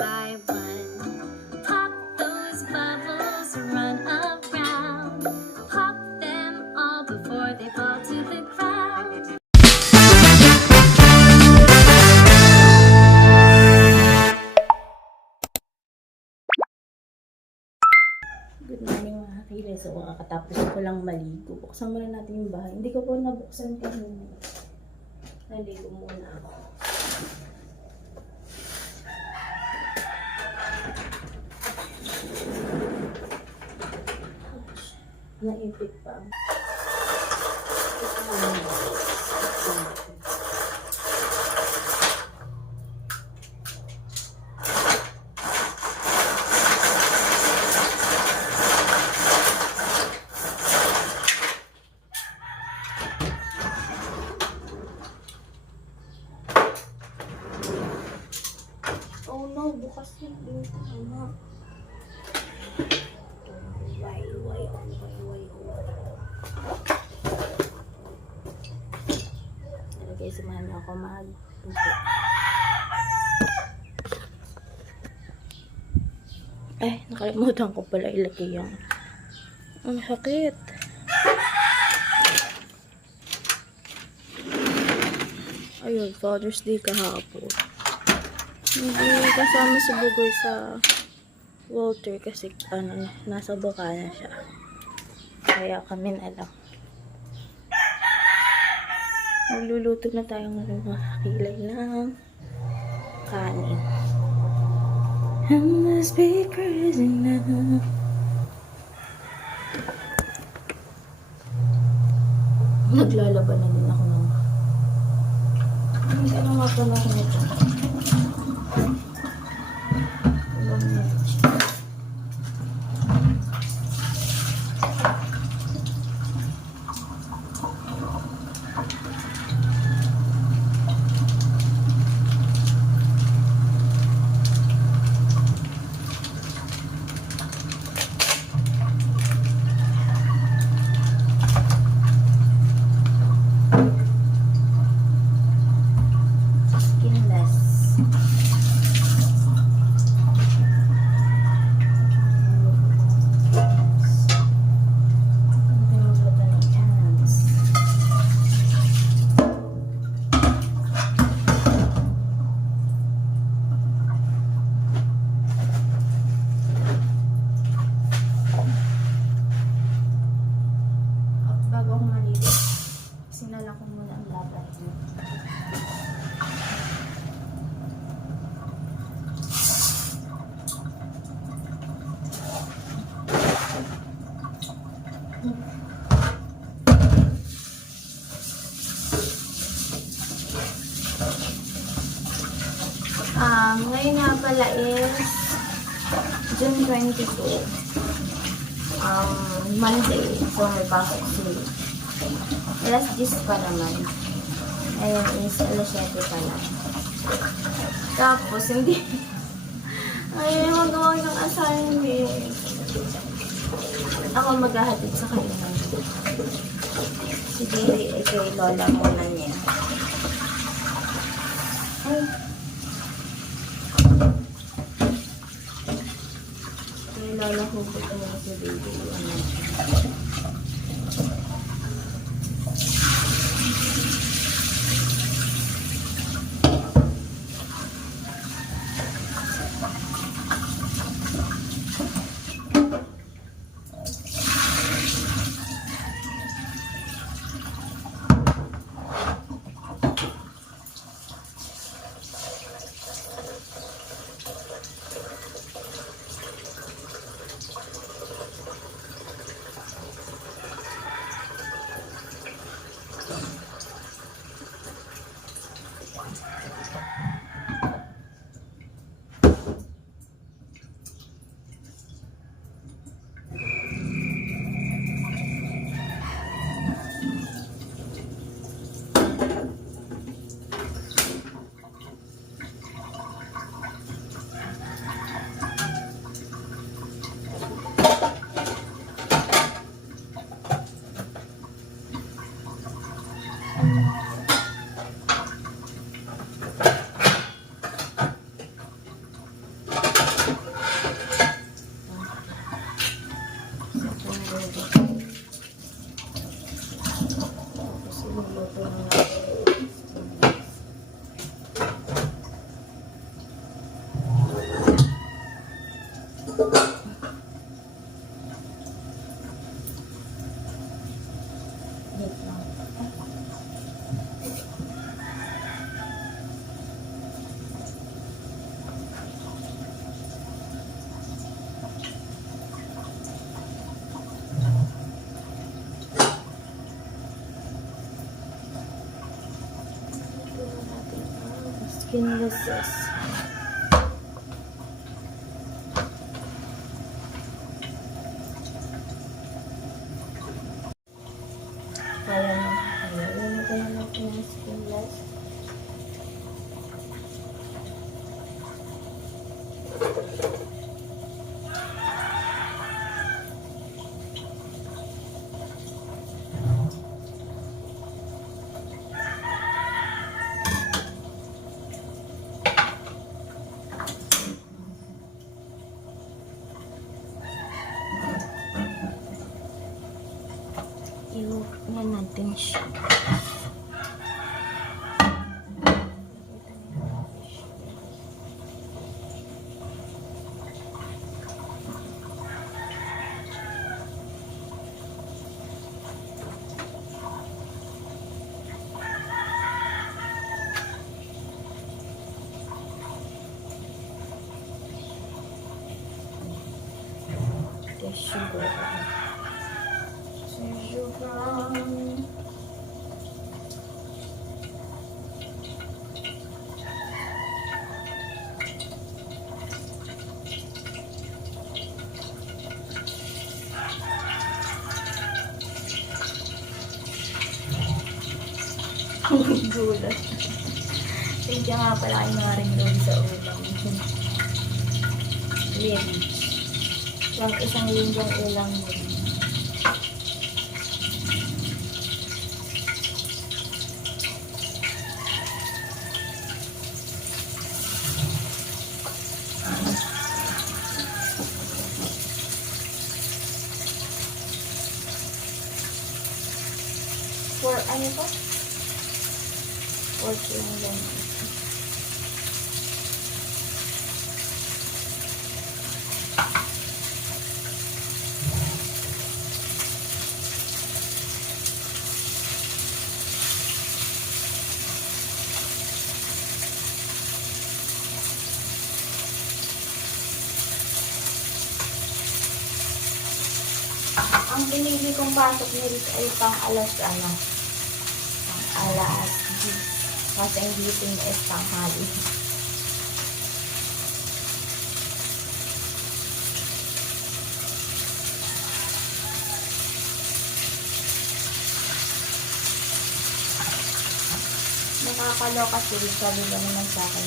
by one. Pop those bubbles, run around. Pop them all before they fall to the ground. Good morning mga kilay. So, kakatapos ko lang maligo. Buksan muna natin yung bahay. Hindi ko po nabuksan kanina. Naligo muna ako. Naipit pa. Oh no, bukas yung dito. Ano? Why. Okay, samahan niyo ako magluto. Ay, nakalimutan ko pala ilagay yung... Ang sakit. Ayun, Father's Day kahapon. Hindi kasama si Bugoy sa Walter kasi nasa Bukana siya. Kaya kami na lang. Magluluto na tayo ng mga kilay ng kanin. I must be crazy now. Naglalaban na din ako ng... Hindi na nga pala ako nito. Bago ako maligo, sinala ko muna ang labat. Ngayon nga pala is June 22. Monday. So, may pasok sila. Alas 10 pa naman. Ayun is alas 7 pa lang. Tapos, hindi. Ayun, magawa ng assignment. Ako maghahatid sa kanila. Si Jerry ay kay Lola muna niya. Ay. Kay Lola ko po ito na si baby. skinlesses. Kaya na. Ayan, ko na natin yung skinless. I-hook na natin siya. The sugar. Sugar. Gulat. Thank you nga pala kayo mga rin doon sa ulam. Lemon. Yung isang lindyang ulam mo. For ano po? For yung lang. Ang pinili kong pasok nito ay pang alas 10. Kasi ang gising is tanghali. Nakakaloka sila, sabi ba naman sa akin,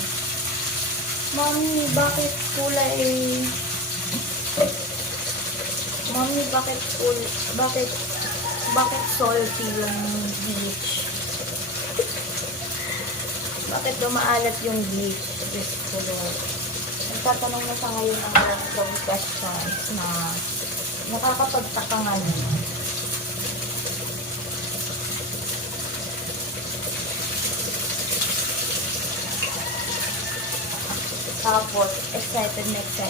Mami, bakit salty yung bleach? Bakit dumaalat yung bleach? Diyos ko, Lord. Nagtatanong na sa ngayon ang random questions na nakakapagtaka nga naman. Tapos, excited na siya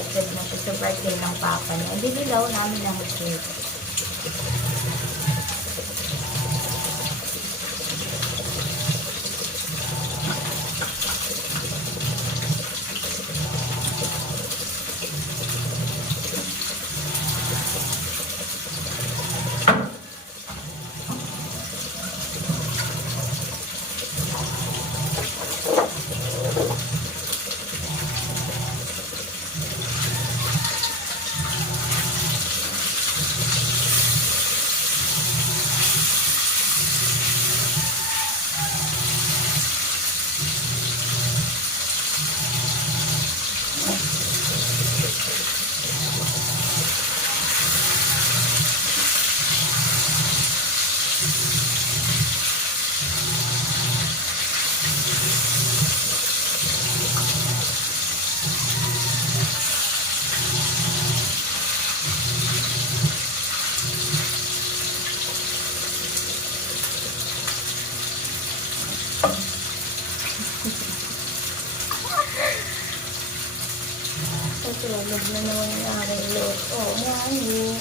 sa birthday ng papa niya. Dinilaw namin ng cake. Tulog na naman yung aking luto. Mami.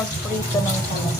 magprito ng kalat.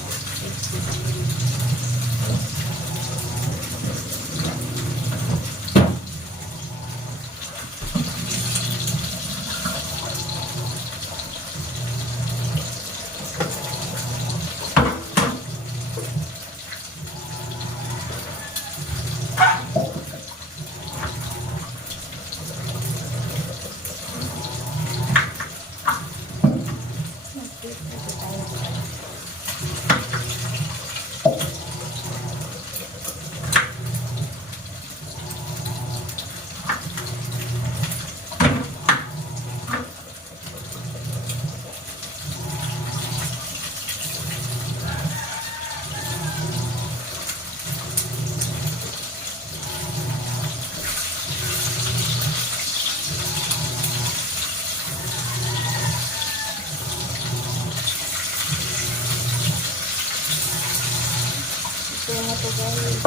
Ito na ito guys.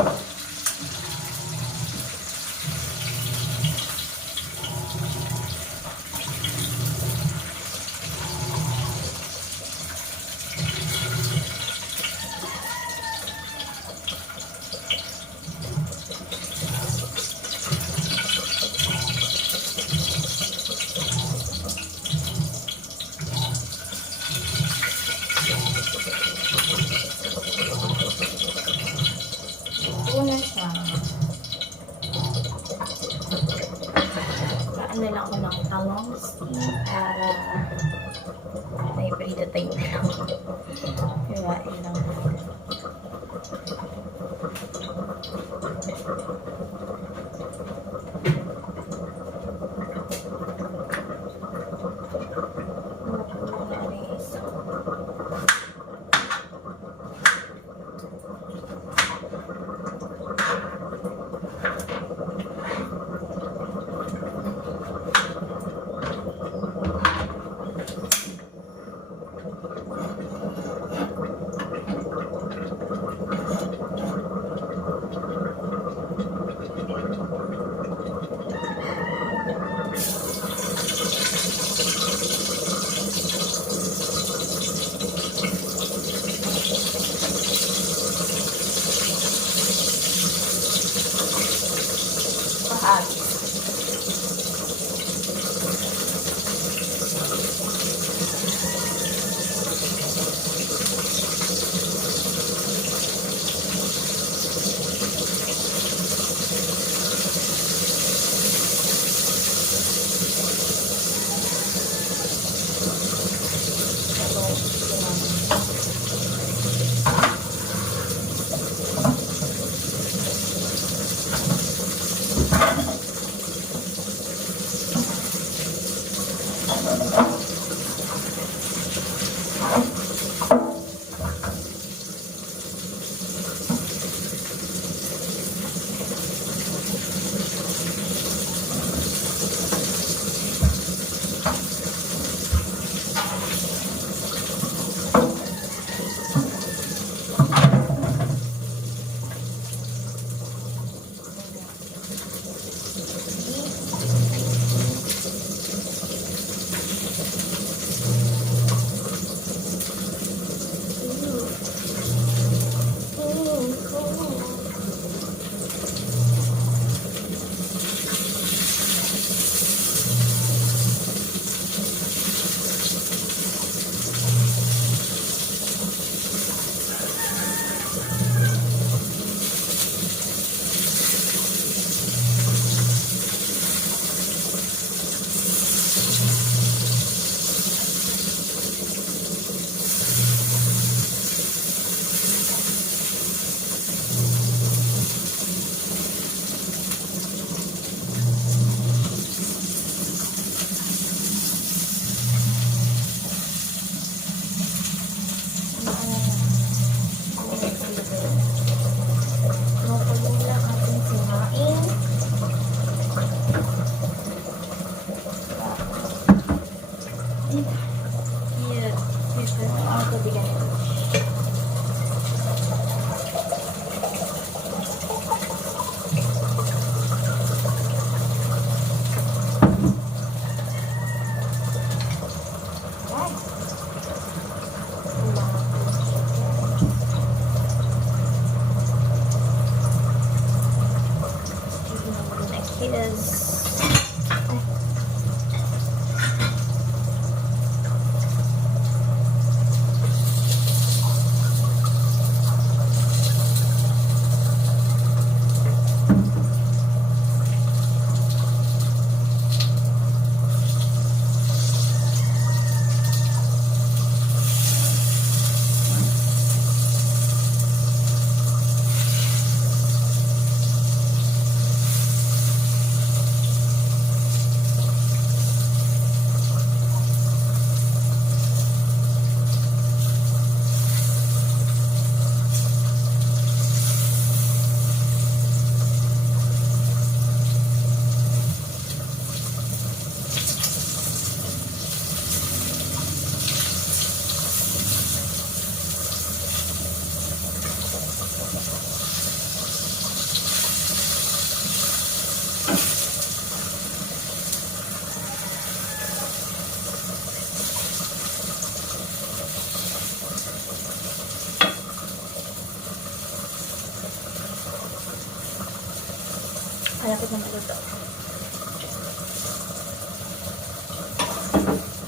Una siya. Ano lang ako ng talongs para may prito tayo na lang. Hiwain lang. Pahagis. Yes. Malapit na maluto.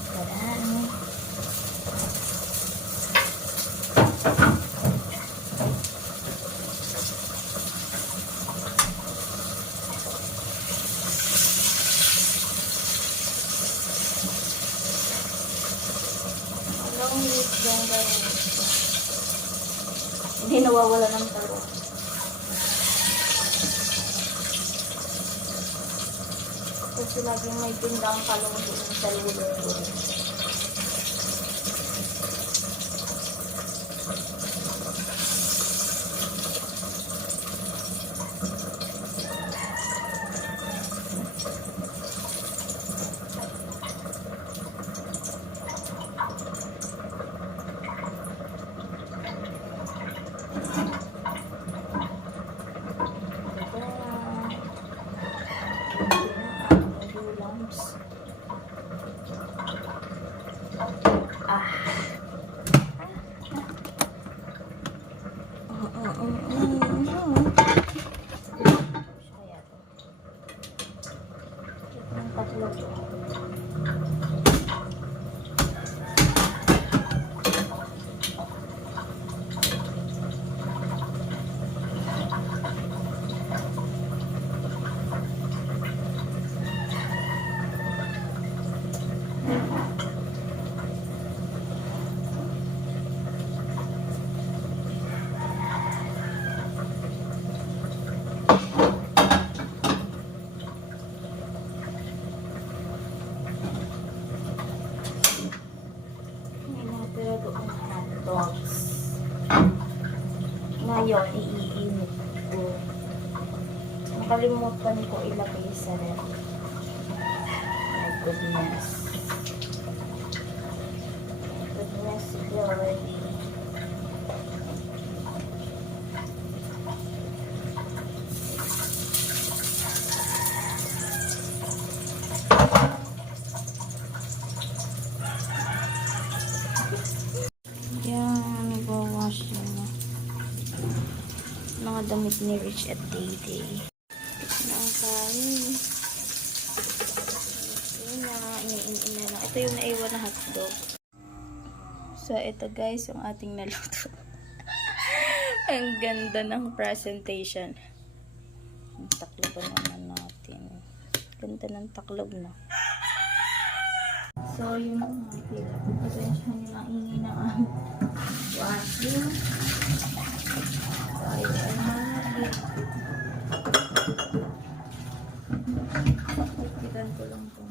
Tadaan. Along with the hindi nawawala ng talo. Kasi laging may tindang kalong doon sa lulo. Ngayon, iinit ko. Nakalimutan ko ilagay sa ref. My goodness. My goodness, Lord. Yan, nag-wash yun. Mga damit ni Rich at Day-Day. Ito ang kain. Ito na, iniin na lang. Ito yung naiwan na hotdog. So, ito guys, yung ating naluto. Ang ganda ng presentation. Ang takloban naman natin. Ganda ng taklob, no? So, yung mga pila. Pasensya nyo lang ingin ng washing. Ay, ikitan ko lang po.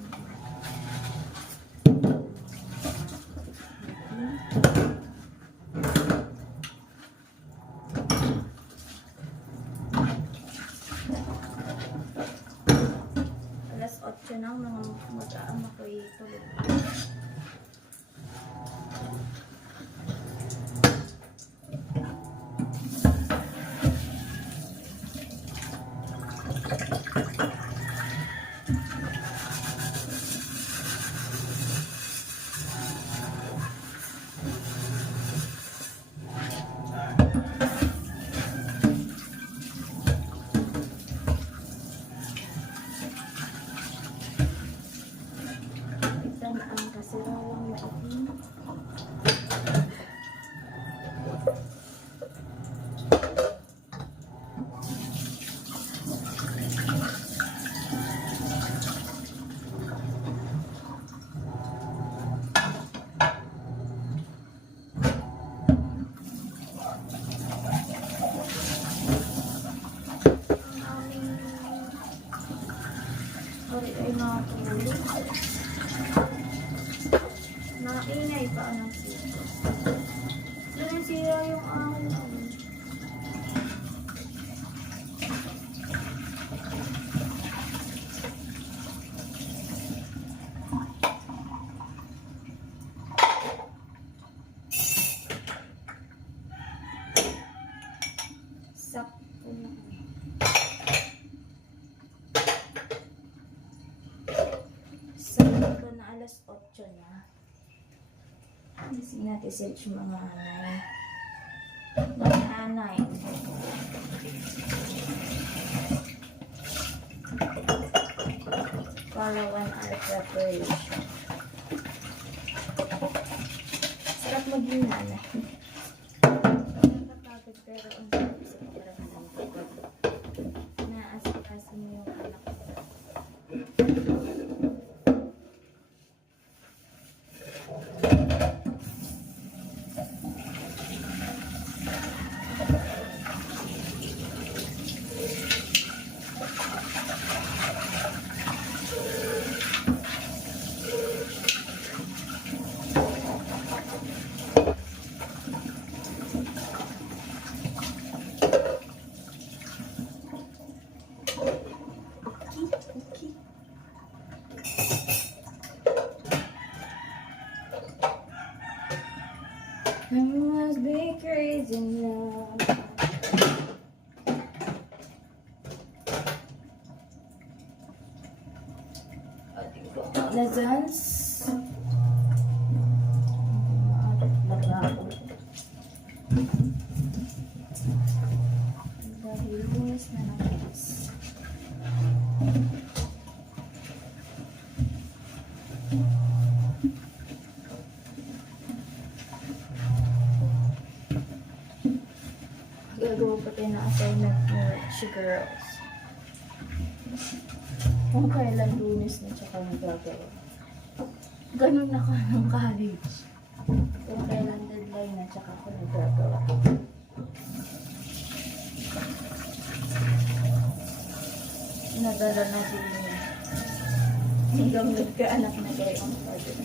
Alas 8 na, mga mag-aam ako'y tulog. Naingay pa ang sito. Doon sira yung ahon. Sakto na. Sakto na alas 8 na. Kasi natin search mga anay. Mga anay. Para 1 hour preparation. Sarap maging nanay. Nakakapagod pero ang sarap sa pakiramdam kapag naasikaso mo yung anak mo. I must be crazy now. Ating ko na dance. Dahil lunes na nakis. Gagawa pa tayo na assignment mo, girls. Kung kailan lunes na tsaka nagagawa. Ganun na ka ng college. Kung kailan deadline na tsaka ako nagagawa. Nadala na din niya. Hanggang nagkaanak na kayo ang father.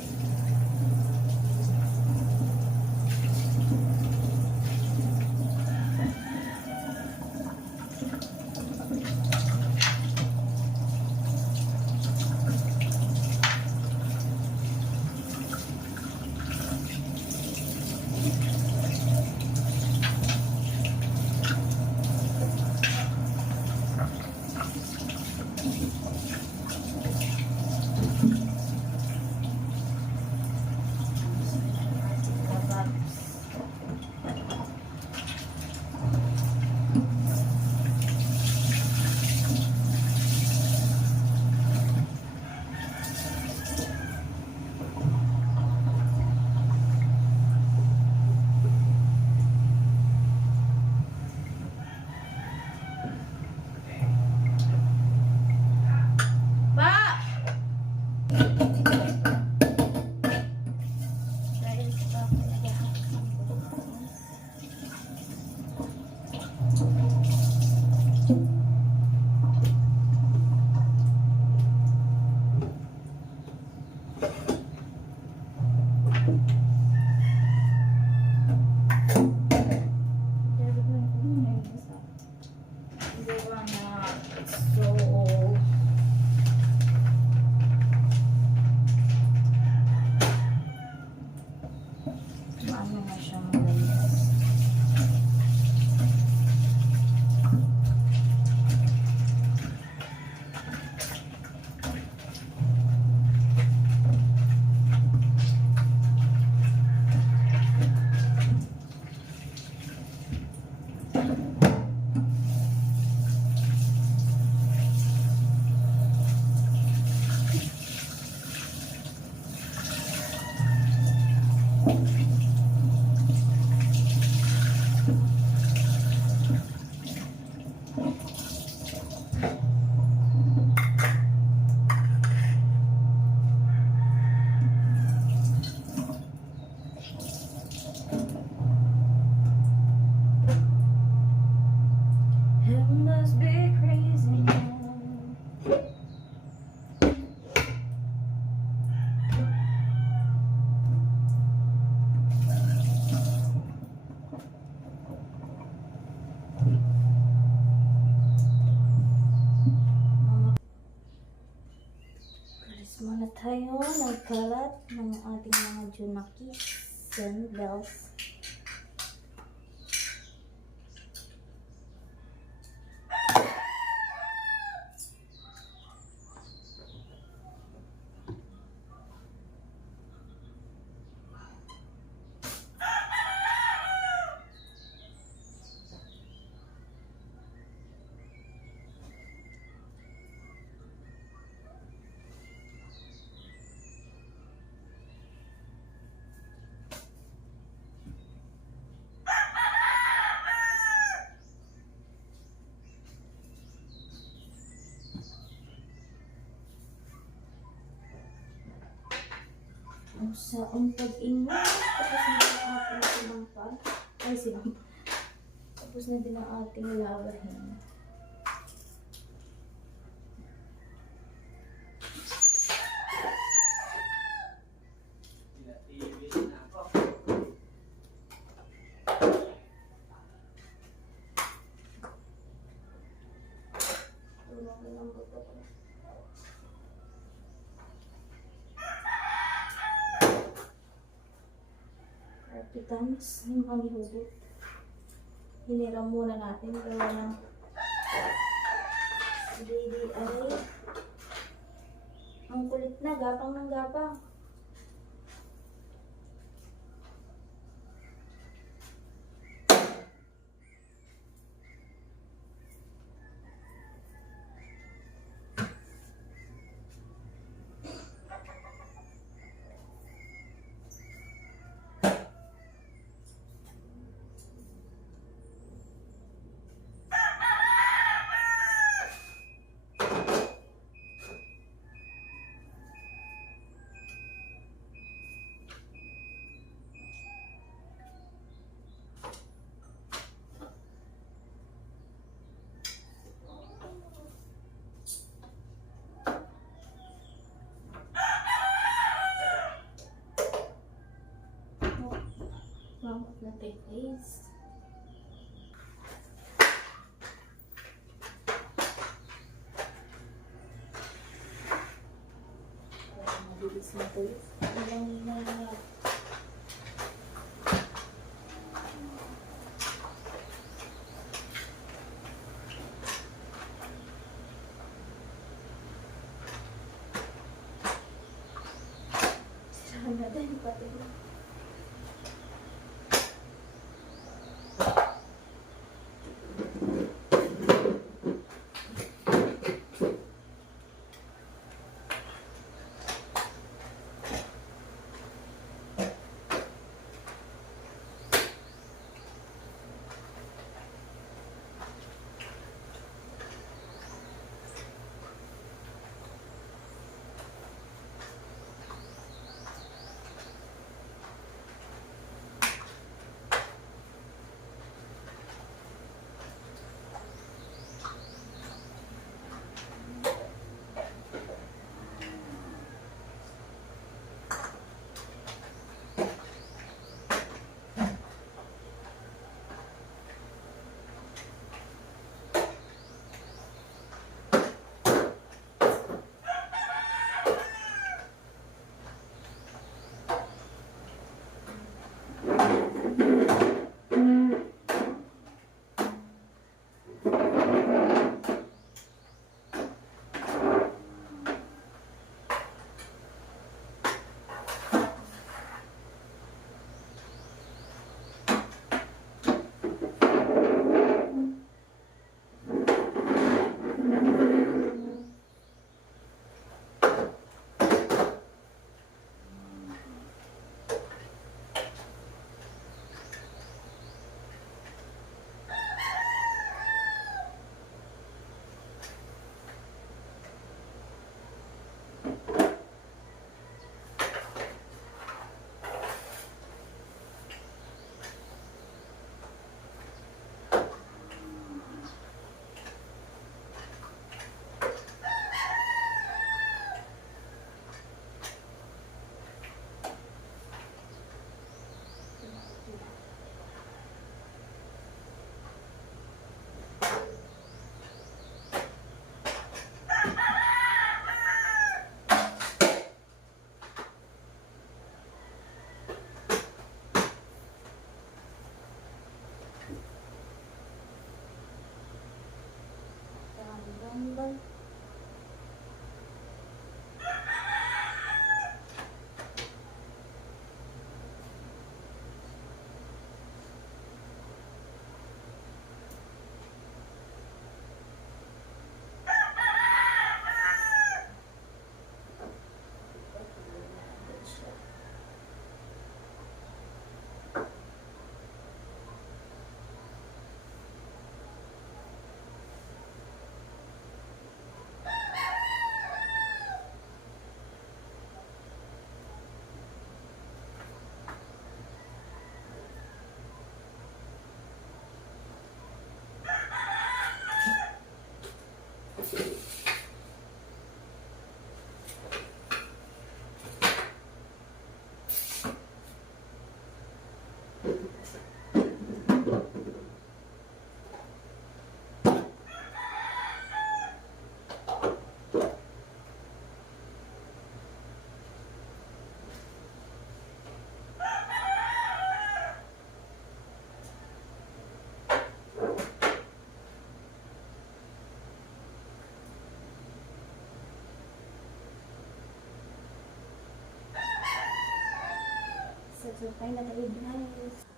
tayo nagkalat ng ating mga junakis sandals. Ang saong pag-ingat. Tapos na din ang ating sinampal. Ay, sinampal. Tapos na din ang ating labahin. Tulong na lang ba ito? Kapitans, yung panghihugot. Hiniram muna natin. Gawa ng DDI. Ang kulit na, gapang ng gapang. Vamos na face. Mabilis na ito. Ilang na sirahan natin pati. Tambal. Sagsapay na tayo, guys.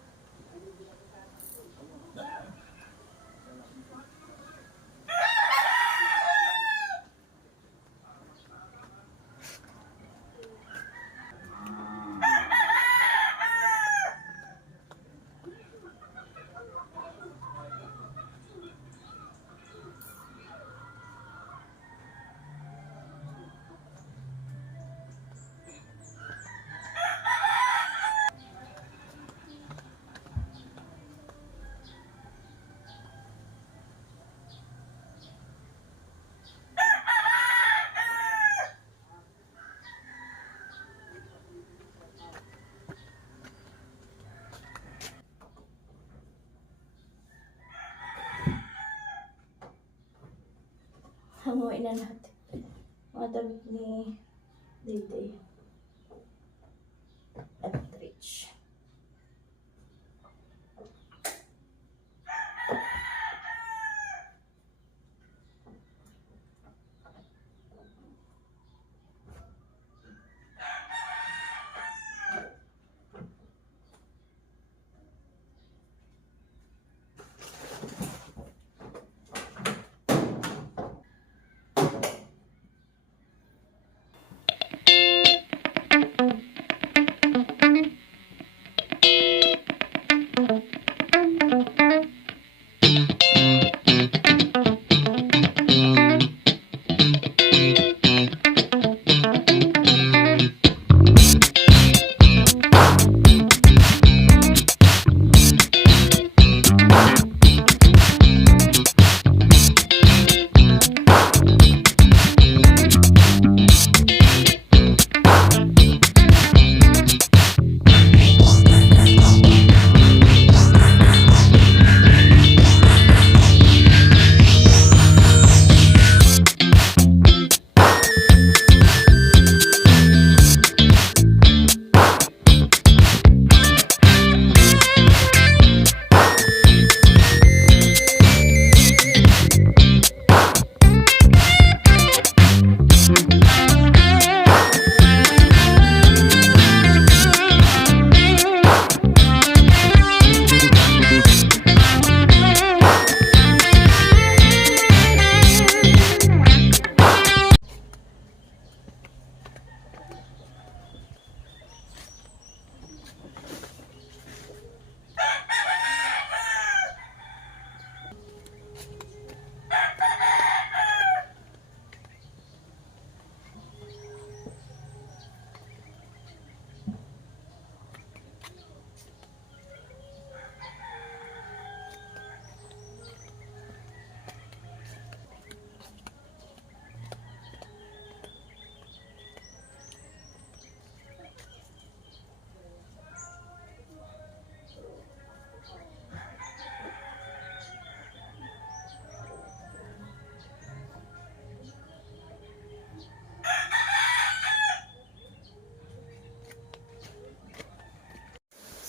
Hamuin na natin. Mga damit ni Dede. At Rich.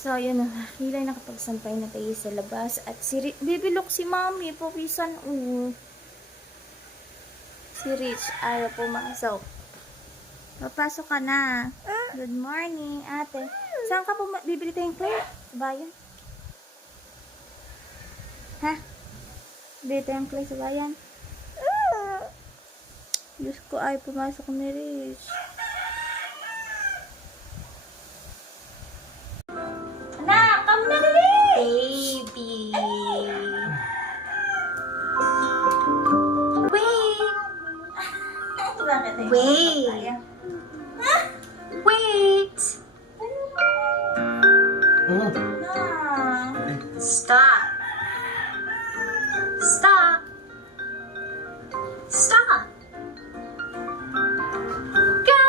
So, yun na. Nilay nakapagsampay na tayo sa labas. At si bibilok si mami. Pawisan. Si Rich, ayaw pumasok. Papasok ka na. Good morning, ate. Saan ka bibili tayong clay? Sa bayan? Ha? Bibili tayong clay sa bayan? Diyos ko, ayaw pumasok ni Rich. Anak, come na dali! Baby! Wait. Wait. Stop. Stop. Stop. Go.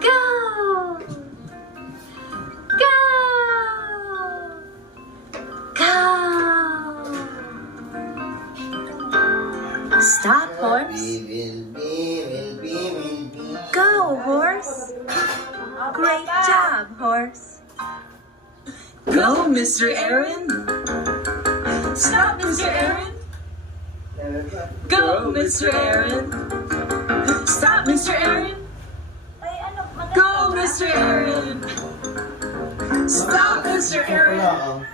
Go. Go. Go. Stop, horse. Go, horse. Great job, horse. Go, Mr. Aaron. Stop, Mr. Aaron. Go, Mr. Aaron. Stop, Mr. Aaron. Go, Mr. Aaron. Stop, Mr. Aaron.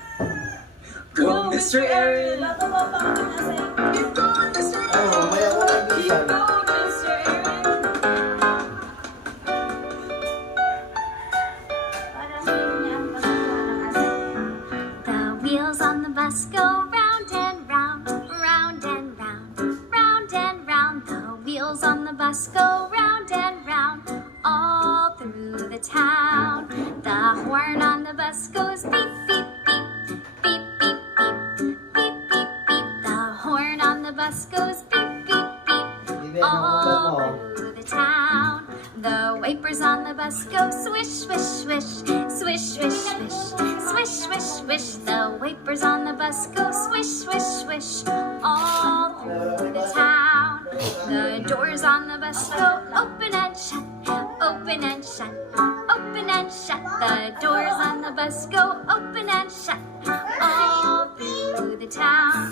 Go, Mr. Aaron. Keep going, Mr. Aaron. Keep going, Mr. Aaron. The wheels on the bus go round and round, round and round, round and round. The wheels on the bus go round and round, all through the town. The horn on the bus goes beep, beep, beep, beep, beep, beep, beep, beep, beep. The horn on the bus goes beep, beep, beep, all through the town. The wipers on the bus go swish, swish, swish, swish, swish, swish, swish, swish, swish. The wipers on the bus go swish, swish, swish, all through the town. The doors on the bus go open and shut, open and shut, open and shut. The doors on the bus go open and shut, all through the town.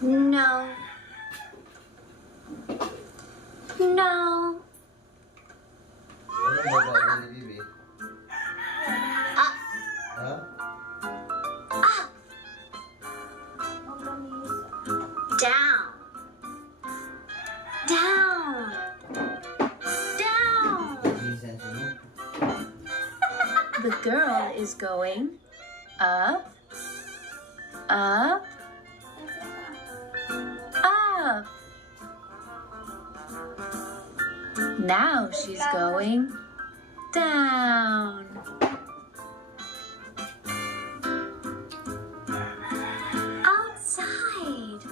No. No. Down. Down. Down. The girl is going up, up, up. Now she's going down. Outside.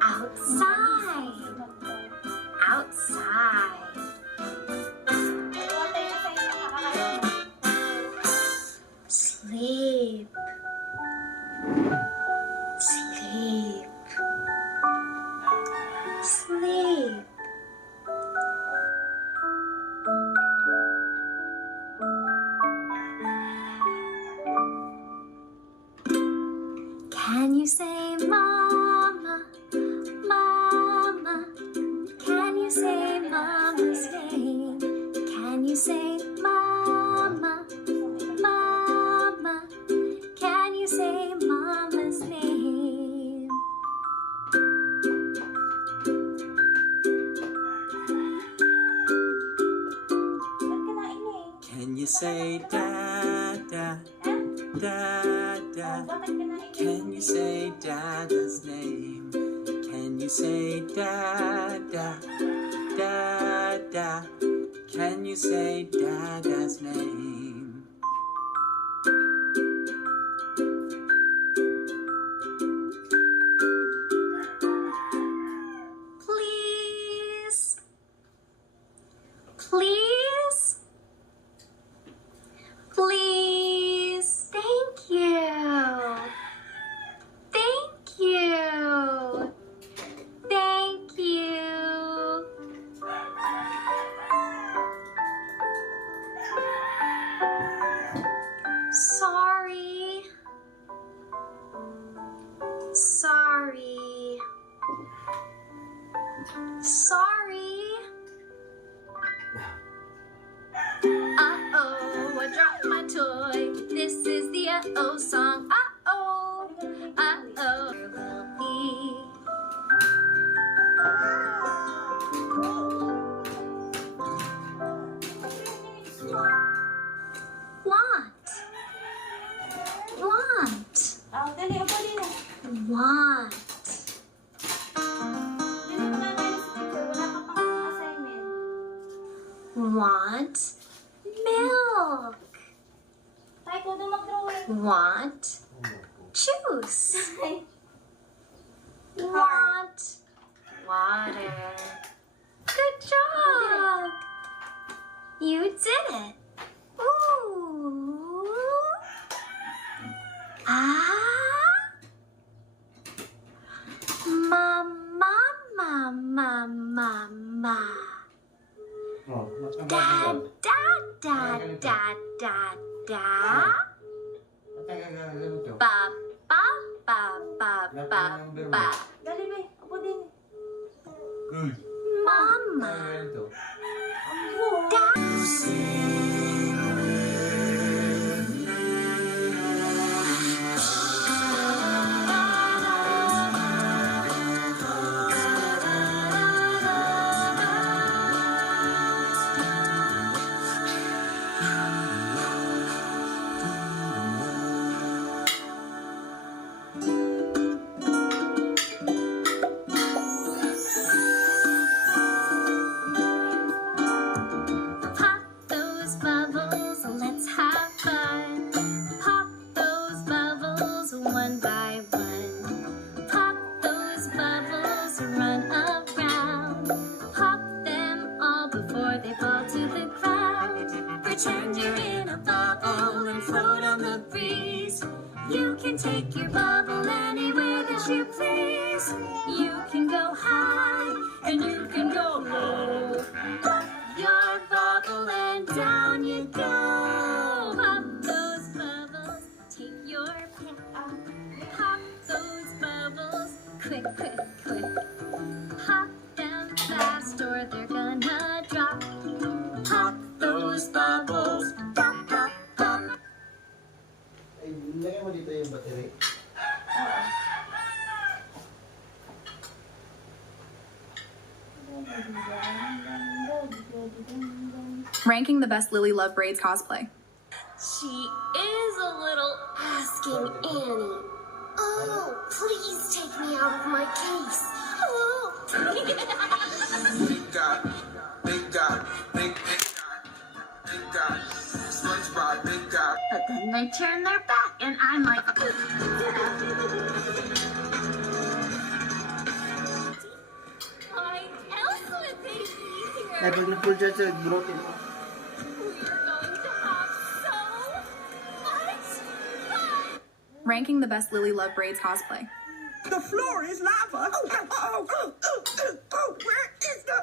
Outside. Outside. Sleep. Sleep. Sleep. Can you say mama, mama? Can you say mama's name? Can you say mama, mama? Can you say mama's name? Can you say dada, dada? Can you say dada's name? Can you say dada, dada? Can you say dada's name? Please. Please. Please. Thank you. Thank you. Thank you. Sorry. Uh-oh, I dropped my toy. This is the uh-oh song. Uh-oh, uh-oh. There will be want. Want. Oh, dali, upo din. Want. Dali mo na tayo sa teacher. Wala pa pang assignment. Want milk. Tayo ko doon mag-drawing. Want juice. Ay, Want water. Good job. You did it. Ooh. Ah. Mama, mama, mama. Oh, Da, da, da, da, da, da. Ba, ba, ba, ba, ba, ba. dali, be. Upo din. Good. Mama. Ang Da. Pop those bubbles, let's have fun. Pop those bubbles one by one. Pop those bubbles, run around. Pop them all before they fall to the ground. Pretend you're in a bubble and float on the breeze. You can take your bubble anywhere that you please. You can go high and you can go low. Pop your bubble and down you go. Pop those bubbles, take your pick up. Pop those bubbles, quick, quick, quick. Pop them fast or they're gonna drop. Pop those bubbles, pop, pop, pop. Ay, lagay mo dito yung battery. Ranking the best Lily Love Braids cosplay. She is a little asking Annie. Oh, please take me out of my case. Oh. Big God, big God, big God, big God, SpongeBob, big God. But then they turn their back, and I'm like, Hi, Elsa, baby, here. Ay, pag na-full charge, broken. We're going to have so much fun. Ranking the best Lily Love Braids cosplay. The floor is lava. Where is the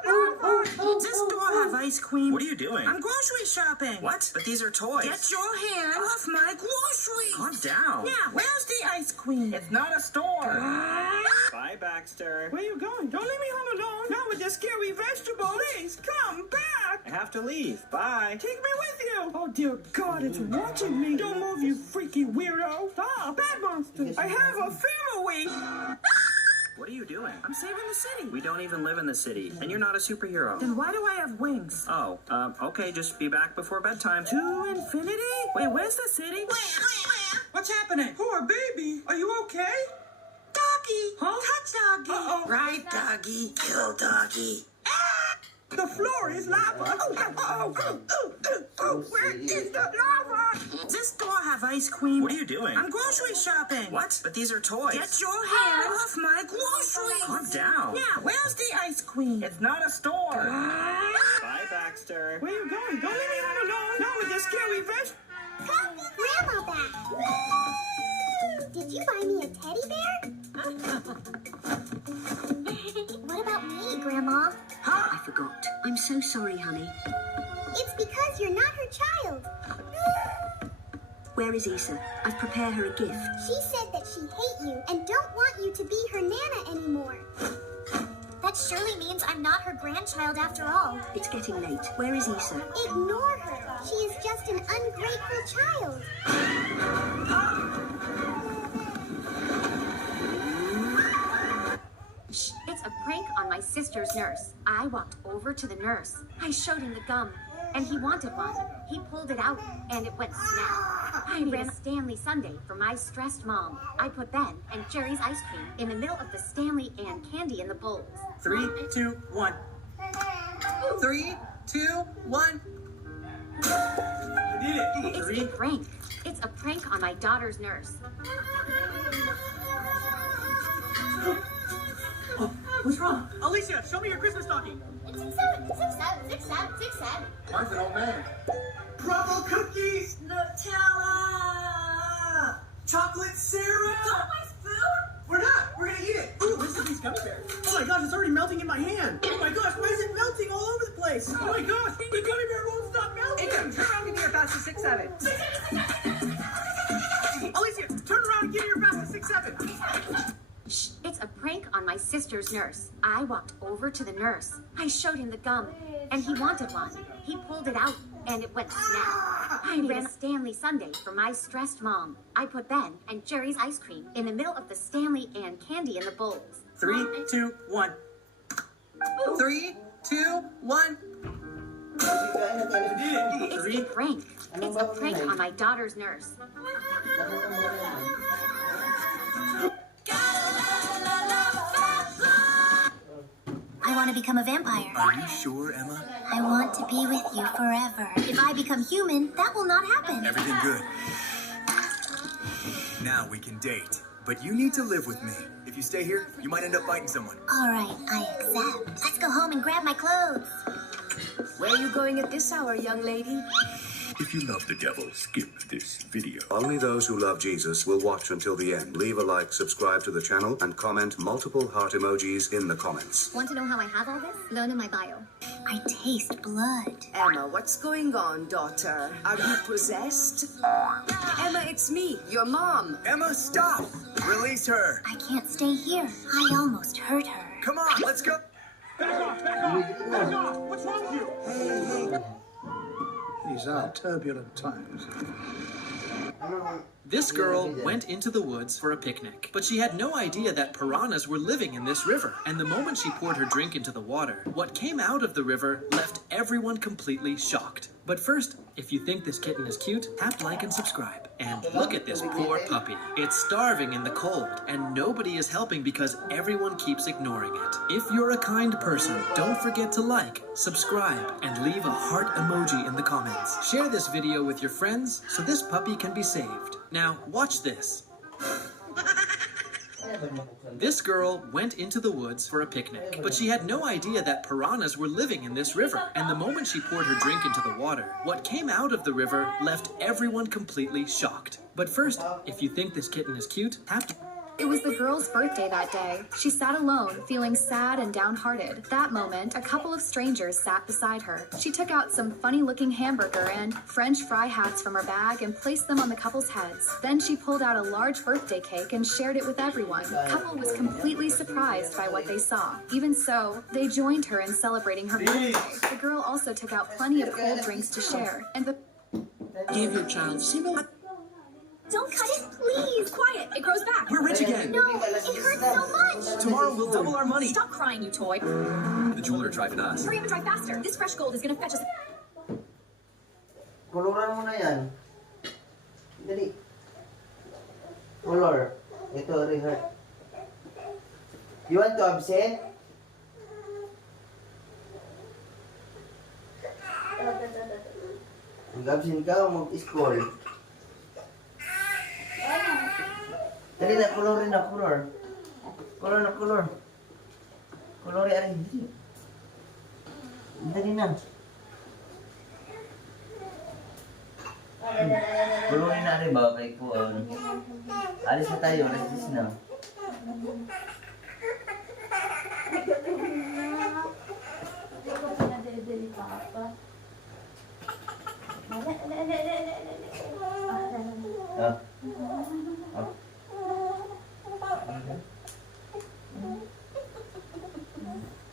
lava? Does this store have ice cream? What are you doing? I'm grocery shopping. What? But these are toys. Get your hands off my groceries. Calm down. Now, where's the ice cream? It's not a store. Ah! Bye, Baxter. Where you going? Don't leave me home alone. Not with the scary vegetable. Please come back. I have to leave. Bye. Take me with you. Oh dear God, it's watching me. Don't move, you freaky weirdo. Stop, bad monster. I have a family. What are you doing? I'm saving the city. We don't even live in the city, and you're not a superhero. Then why do I have wings? Oh, okay, just be back before bedtime. To infinity? Wait, where's the city? What's happening? Poor baby. Are you okay? Doggy. Huh? Touch doggy. Uh-oh. Right, doggy. Kill doggy. The floor is lava. Where is the lava? Does this store have ice cream? What are you doing? I'm grocery shopping. What? But these are toys. Get your hands off my groceries. Calm down. Now, where's the ice cream? It's not a store. Ah! Bye, Baxter. Where you going? Don't leave me home alone. Not with the scary vegetable. Grandma back. Did you buy me a teddy bear? What about me, Grandma? I forgot. I'm so sorry, honey. It's because you're not her child. Where is Issa? I've prepared her a gift. She said that she hates you and don't want you to be her Nana anymore. That That surely means I'm not her grandchild after all. It's getting late. Where is Issa? Ignore her. She is just an ungrateful child. Shh, it's a prank on my sister's nurse. I walked over to the nurse. I showed him the gum, and he wanted one. He pulled it out, and it went snap. I ran a Stanley sundae for my stressed mom. I put Ben and Jerry's ice cream in the middle of the Stanley and candy in the bowls. 3, 2, 1. 3, 2, 1. You did it. It's a prank. It's a prank on my daughter's nurse. What's wrong? Alicia, show me your Christmas stocking. It's 6-7, 6-7, 6-7, 6-7. Mine's an old man. Crumble cookies. Nutella. Chocolate syrup. Not my spoon. We're not. We're gonna eat it. Ooh, listen to these gummy bears. Oh my gosh, it's already melting in my hand. Oh my gosh, why is it melting all over the place? Oh my gosh, the gummy bear won't stop melting. Turn around and give me your fastest 6-7. Alicia, turn around and give me your fastest 6-7. Shh, it's a prank on my sister's nurse. I walked over to the nurse. I showed him the gum, and he wanted one. He pulled it out, and it went snap. I ran a Stanley sundae for my stressed mom. I put Ben and Jerry's ice cream in the middle of the Stanley and candy in the bowls. 3, 2, 1. 3, 2, 1. It's a prank. It's a prank on my daughter's nurse. I want to become a vampire. Are you sure, Emma? I want to be with you forever. If I become human, that will not happen. Everything good. Now we can date. But you need to live with me. If you stay here, you might end up fighting someone. All right, I accept. Let's go home and grab my clothes. Where are you going at this hour, young lady? If you love the devil, skip this video. Only those who love Jesus will watch until the end. Leave a like, subscribe to the channel, and comment multiple heart emojis in the comments. Want to know how I have all this? Learn in my bio. I taste blood. Emma, what's going on, daughter? Are you possessed? Emma, it's me, your mom. Emma, stop! Release her! I can't stay here. I almost hurt her. Come on, let's go! Back off, back off, back off. What's wrong with you? These are turbulent times. This girl went into the woods for a picnic, but she had no idea that piranhas were living in this river. And the moment she poured her drink into the water, what came out of the river left everyone completely shocked. But first, if you think this kitten is cute, tap like and subscribe. And look at this poor puppy. It's starving in the cold, and nobody is helping because everyone keeps ignoring it. If you're a kind person, don't forget to like, subscribe, and leave a heart emoji in the comments. Share this video with your friends so this puppy can be saved. Now, watch this. This girl went into the woods for a picnic, but she had no idea that piranhas were living in this river. And the moment she poured her drink into the water, what came out of the river left everyone completely shocked. But first, if you think this kitten is cute, tap. It was the girl's birthday that day. She sat alone, feeling sad and downhearted. That moment, a couple of strangers sat beside her. She took out some funny-looking hamburger and French fry hats from her bag and placed them on the couple's heads. Then she pulled out a large birthday cake and shared it with everyone. The couple was completely surprised by what they saw. Even so, they joined her in celebrating her birthday. The girl also took out plenty of cold drinks to share, and the... Give your child similar. Don't cut it, please. Quiet! It grows back! We're rich again. No, it hurts so much. Tomorrow we'll double our money. Stop crying, you toy! The jeweler driving us. Hurry up and drive faster! This fresh gold is gonna fetch us... Kuluran mo na yan. Dali. Color. Ito, reheart. You want to absent? Mag-absent ka o mag-school? Dali na, kolorin na, color. Color na, color. Color yan. Dali na. Kolorin na rin ba? Kay ko. Alis na tayo, resist na. Ah. Ah.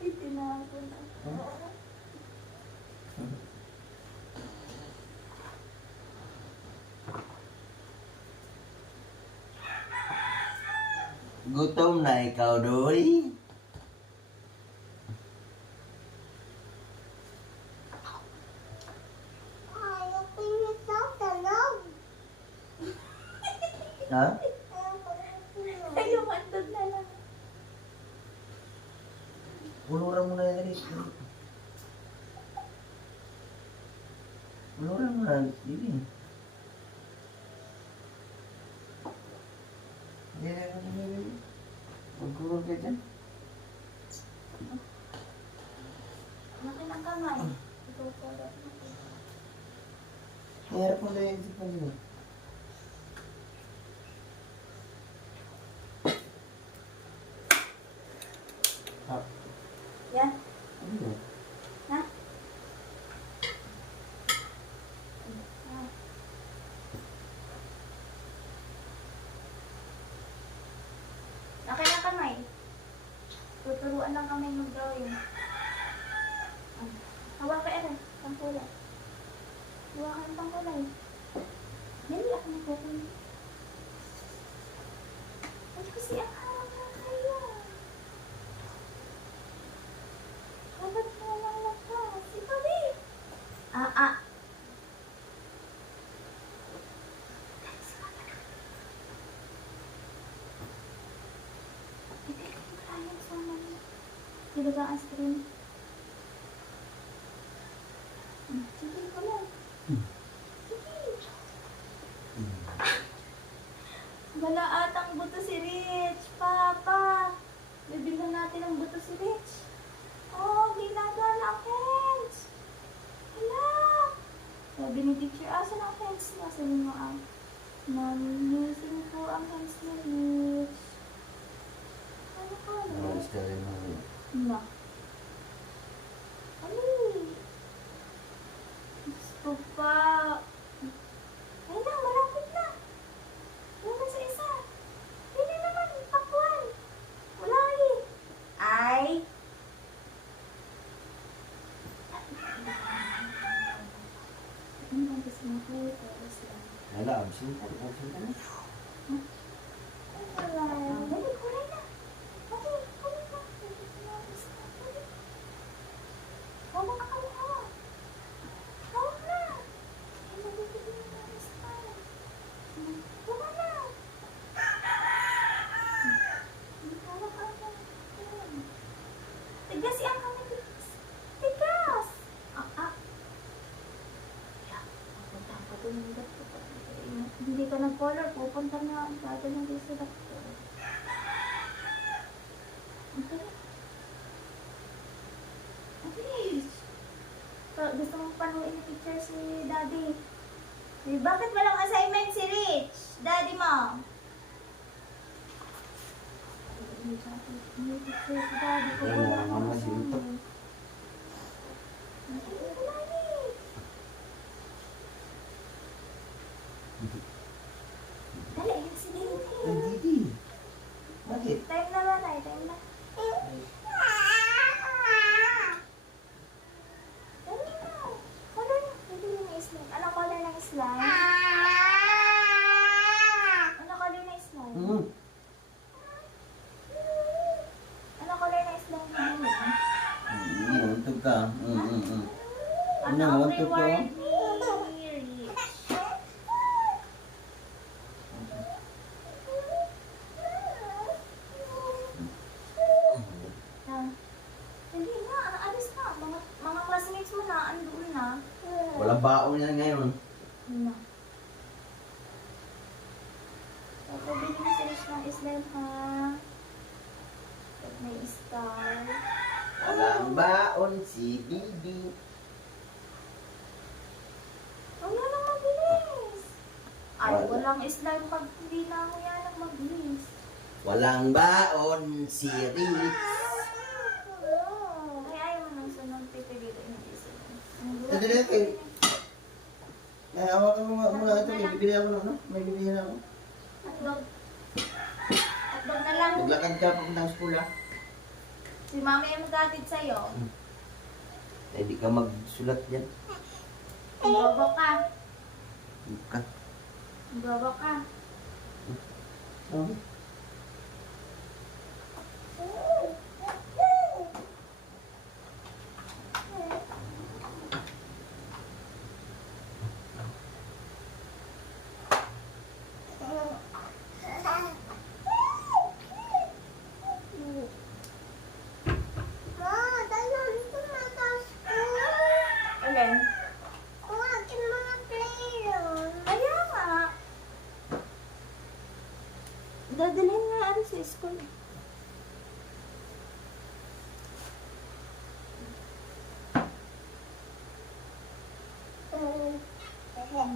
Itinapon na. Gutom na ikaw, Doy. Ha? Ayun, andun na lang. Uluran mo na yan dali. Uluran mo na. Dili. Dili. Magkulong ka dyan. Laki ng kamay. Ito po lang. Mayroon mo na yan sa panyo. Yan. Ano yun? Ha? Laki ng kamay. Tuturuan lang kami mag-drawing. Hawakan ka rin. Pangkulay. Hawakan ng pangkulay. Dali ako na po. Ay, kasi ang hawak kayo. Dapat mo lang lakas. Ikaw din. Ito yung kaya sa mga. Diba ba ang screen? Sige ko lang. Sige. Wala atang buto si Rich. Papa. Bibilhan natin ang buto si Rich. Oh, ginagawa na ang hands. Hala. Sabi ni teacher, asan ang hands mo? Sabi mo, missing po ang hands ni Rich. Ano ka? Alis ka rin mo. No. Ano? Gusto pa. Ay na, malapit na. Wala sa isa. Hindi naman, pakwan. Wala eh. Ay. Ano ba gusto mo po? Tapos lang. Wala, absent ka. Absent ka na. Wala. Dali, kulay na. Okay, kulay na. Hawak ka kami, hawak. Hawak na. Ay, nabibigyan na namin sa tayo. Hawak na. Hawak ka. Tigas yan kami, tigas. Tigas. Pupunta ka doon ng doktor. Hindi ka nag-color, pupunta na ang dati ng sa doktor. Okay. Okay. So, gusto mong panuhin ni teacher si Daddy. Eh, bakit walang assignment si Rich? Daddy mo. Ni teacher si Daddy ko Wala, wala mama, akong dito. assignment. Wala eh. Dali, yun si Daddy. Ay, Didi. Bakit? Time na ba tayo? Time na. Dali na. Color na. Bibili na slime. Anong color ng slime? Anong color ng slime? Anong color ng slime na bibili? Untog ka. Ano ang untog ka? reward ni Rich? Hindi na, alis na. Mga classmates mo na, andun na. Walang baon yan ngayon. No. Pabili mo si Rich ng slime, ha? At may star. Walang baon si Bibi. Huwag na lang mabilis. Ay, walang slime pag hindi na mo yan ang mabilis. Walang baon si Rich. Ay, ayaw mo nang sunod. Pipiliin hindi sunod. Dali, okay. Ay, hawakan mo muna ito. May bibili ako ng ano? May bibili na ako. Hotdog. Hotdog na lang. Naglakad ka pag ng school, ha? Si mami yung magkatid sa'yo. Eh, di ka magsulat yan. Bobo ka. Ka. Bobo ka. Oh. Alin? Kaya nga. Dadalhin nga ano sa school.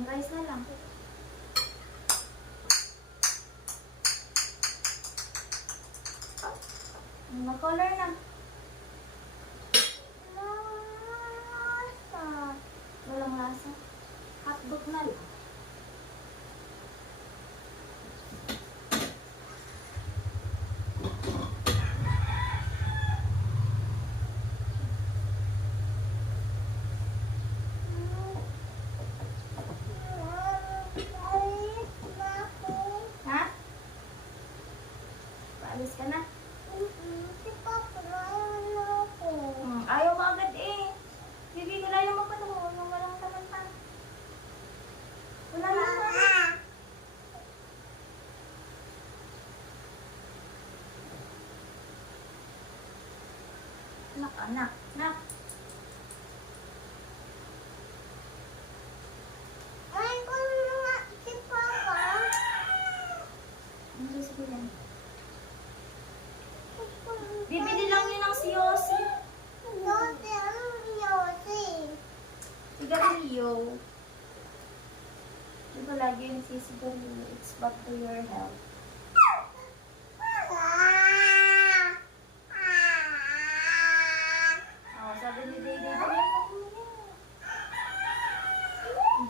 Rice na lang. Mag-color na. Walang lasa. Hotdog na lang. Ha? Paalis ka na? Ayaw mo agad eh. Bibigil ayaw mo pa doon. Walang taman pa. Wala naman. Anak, anak, anak. Ano sasabihin? Bibili lang yun ng si Yossi. Sigarilyo. Diba lagi yung sisigarilyo? It's bad to your health. Oh, sabi ni Daddy,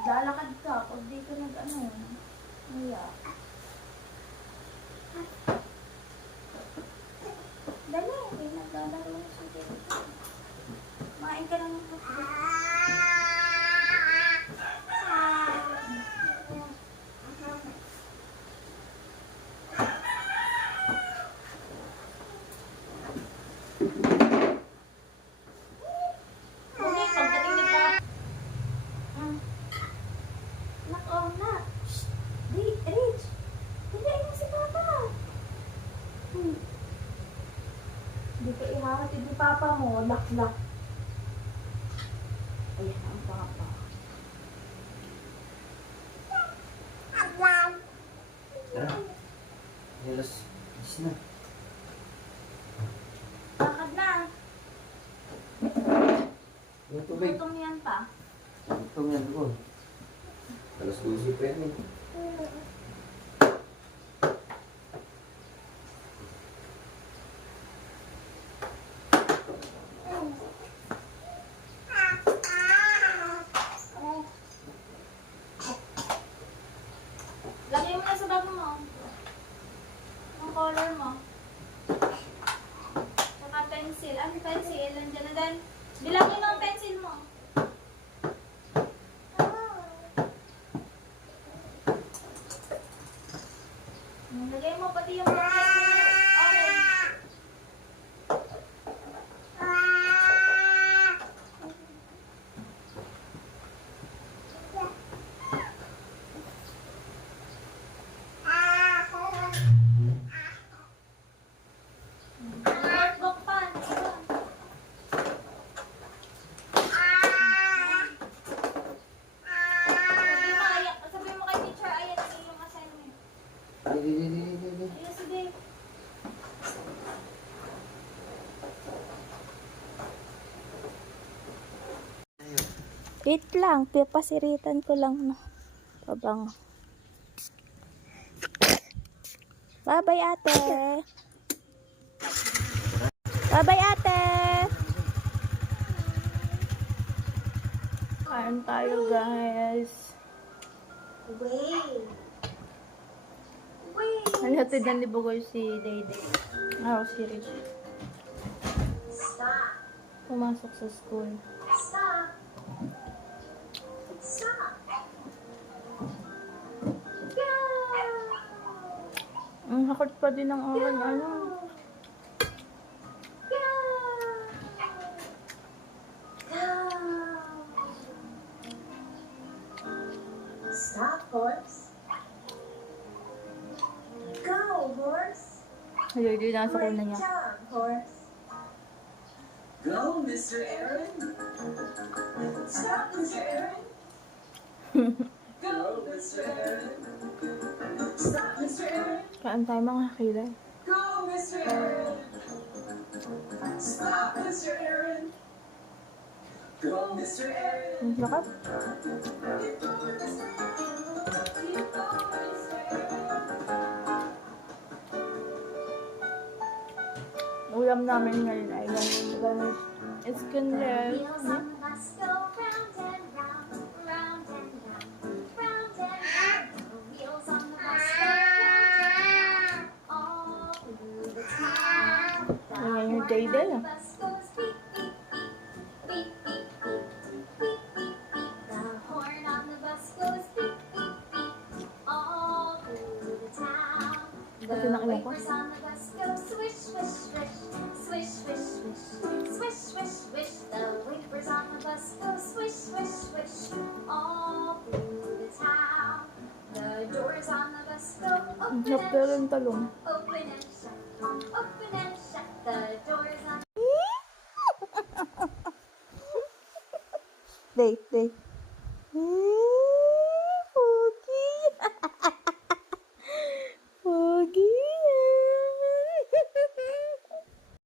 lalakad ka pag di ka nag-ano. Iya. Dali, hindi naglalaro na siya dito. Kumain ka lang ng Hindi ka ihahatid ni Papa mo, lak-lak. Ayan ang Papa. Tara. Alas 10 na. Lakad na. Yung tubig. Gutom yan pa. Itong yan doon. Alas 12 pa yan eh. Lagay mo na sa bag mo. Ang color mo. Saka pencil. Ano pencil? Nandiyan na din. Bilangin mo ang pencil mo. Lagay mo pati yung bracket mo. Orange. Notebook pa. Sabi mo kay teacher, ayan yung assignment. Ayan, sige. Wait lang, pipasiritan ko lang na pabango. Bye-bye, ate. Bye-bye, ate. Kain tayo, guys. Wait. Nalihatid na ni Bugoy si Dayday. Si Rich. pumasok sa school. Stop. Stop. Go. Ang hakot pa din ng aking ano. Go. Go. Stop, horse. Go, horse. Hindi nasa kuna niya. Good job, horse. Go, Mr. Aaron. Stop, Mr. Aaron. Go, Mr. Aaron. Stop, Mr. Aaron. Kaan tayo mga kilay. Go, Mr. Aaron. Stop, Mr. Aaron. Go, Mr. Aaron. Ang lakas. Ulam namin ngayon ay yung escondel. Wheels on the bus go round and round, round and round, round and round. The wheels on the bus go round and round, all through the town. The Ayan yung horn table, on the ah. bus goes beep, beep, beep, beep, beep, beep, beep, beep, beep. The horn on the bus goes beep, beep, beep, all through the town. Kasi The nakilang ko. wipers on the bus go swish, swish, swish, swish, swish, swish, swish, swish, swish. The wipers on the bus go swish, swish, swish, all through the town. The doors on the bus go Ang open sarap pero yung and shut, talong. open and shut, open and shut. The doors on Date.